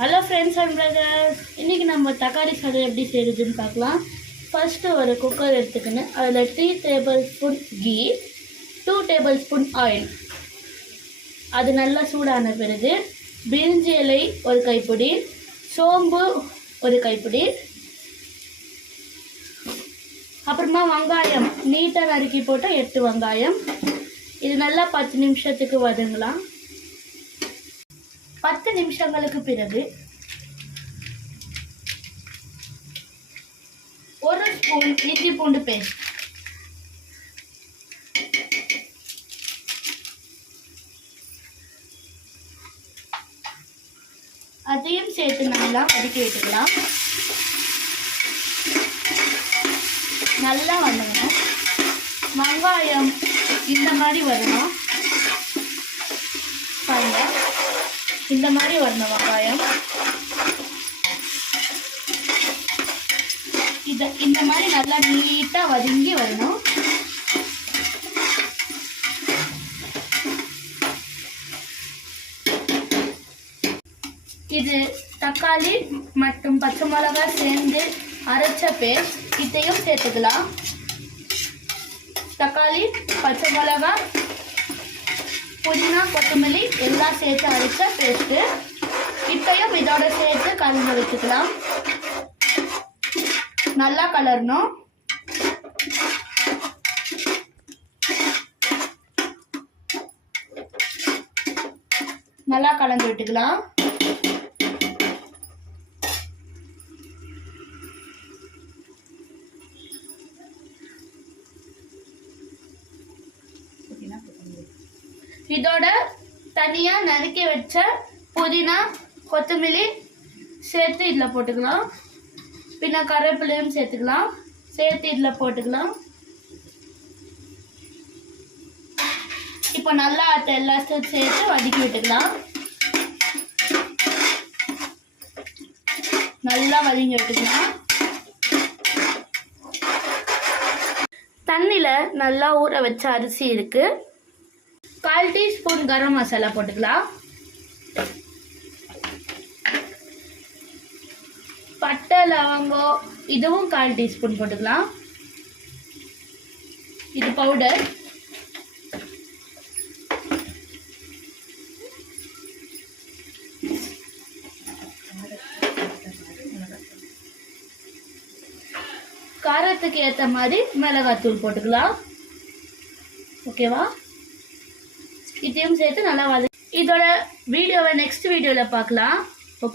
Hello friends and brothers, இன்றைக்கி நம்ம தக்காளி சாதம் எப்படி செய்கிறதுன்னு பார்க்கலாம். ஃபஸ்ட்டு ஒரு குக்கர் எடுத்துக்கின்னு அதில் 3 டேபிள் ஸ்பூன் கீ, 2 டேபிள் ஸ்பூன் ஆயில், அது நல்லா சூடான பிறகு பிரிஞ்சி இலை ஒரு கைப்பிடி, சோம்பு ஒரு கைப்பிடி, அப்புறமா வெங்காயம் நீட்டாக நறுக்கி போட்டு 8 வெங்காயம். இது நல்லா 10 நிமிஷத்துக்கு வதங்கலாம். 10 நிமிஷங்களுக்கு பிறகு 1 ஸ்பூன் இஞ்சி பூண்டு பேஸ்ட், அதையும் சேர்த்து நல்லா வதக்கி விட்டுக்கலாம். நல்லா வதங்கணும். வெங்காயம் இந்த மாதிரி வரணும். பாருங்க, இந்த மாதிரி வரணும் வெங்காயம். இந்த மாதிரி நல்லா நீட்டாக வதங்கி வரணும். இது தக்காளி மற்றும் பச்சை மிளகாய் சேர்ந்து அரைச்ச பேஸ்ட், இதையும் சேர்த்துக்கலாம். தக்காளி, பச்சை மிளகாய், புதினா, கொத்தமல்லி எல்லாம் சேர்த்து அரைச்ச பேஸ்ட்டு, இதையும் இதோட சேர்த்து கலந்து வச்சுக்கலாம். நல்லா கலரணும். நல்லா கலந்து விட்டுக்கலாம். இதோட தனியா நறுக்கி வச்ச புதினா, கொத்தமல்லி சேர்த்து இதில் போட்டுக்கலாம். பின்ன கருவேப்பிலையும் சேர்த்துக்கலாம். சேர்த்து இதில் போட்டுக்கலாம். இப்போ நல்லா அதை எல்லாத்தையும் சேர்த்து வதக்கி விட்டுக்கலாம். நல்லா வதங்கி விட்டுக்கலாம். தண்ணியில் நல்லா ஊற வச்ச அரிசி இருக்கு. 1/4 டீஸ்பூன் கரம் மசாலா போட்டுக்கலாம். பட்டை, லவங்கம் இதுவும் 1/4 டீஸ்பூன் போட்டுக்கலாம். இது பவுடர். காரத்துக்கு ஏற்ற மாதிரி மிளகாத்தூள் போட்டுக்கலாம். ஓகேவா? இதையும் சேர்த்து நல்லா இதோட வீடியோவை நெக்ஸ்ட் வீடியோவில் பார்க்கலாம்.